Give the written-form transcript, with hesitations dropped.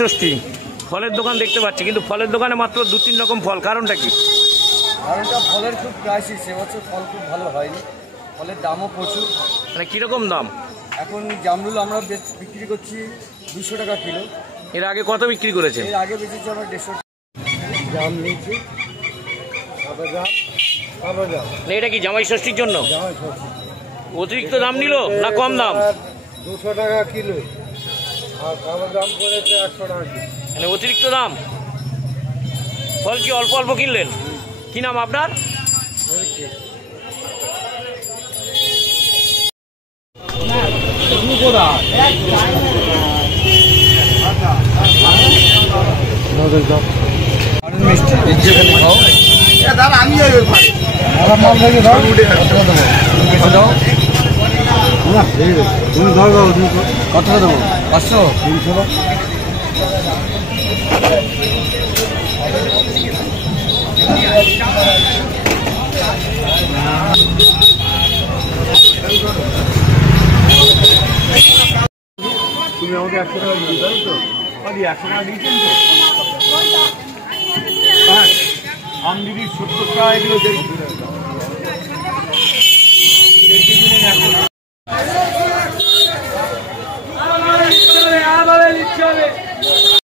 ষষ্ঠী ফলের দোকান দেখতে পাচ্ছি, কিন্তু ফলের দোকানে মাত্র 2-3 রকম ফল, কারণটা কি? কারণটা ফলের খুব ক্রাইসিস, এবছর ফল খুব ভালো হয়নি, ফলের দামও প্রচুর। মানে কীরকম দাম? এখন জামরুল আমরা বিক্রি করছি 200 টাকা কিলো। এর আগে কত বিক্রি করেছে? এর আগে বেশিছি আমরা 150 জাম নিয়েছি। এটা কি জামাই ষষ্ঠীর জন্য অতিরিক্ত দাম নিল না কম দাম? 200 টাকা কিলো, আর কালো দাম পড়েছে 100 টাকা কিলো। মানে অতিরিক্ত দাম। ফল কি অল্প অল্প কিনলেন? কি নাম আপনার? কত দেবো? 500, 300। তুমি আমাকে 100 টাকা দিয়ে দাও তো? 100 টাকা দিয়েছেন তো? আম দিদি 70 টাকা এগুলো দেখি।